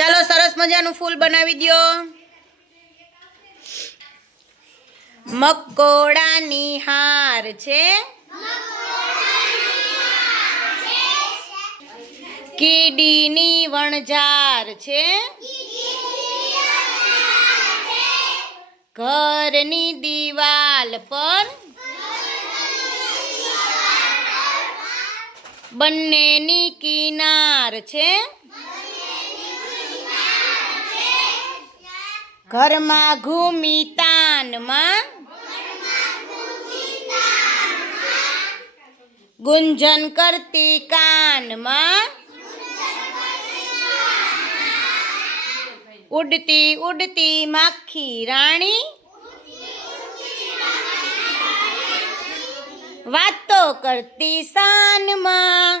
ચાલો સરસ મજાનું ફૂલ બનાવી દો મકોડાની હાર છે. કીડીની વણઝાર છે. ઘરની દિવાલ પર બંનેની કિનાર છે. ઘરમાં ઘૂમી તાનમાં ગુંજન કરતી કાનમાં ઉડતી ઉડતી માખી રાણી વાતો કરતી શાનમાં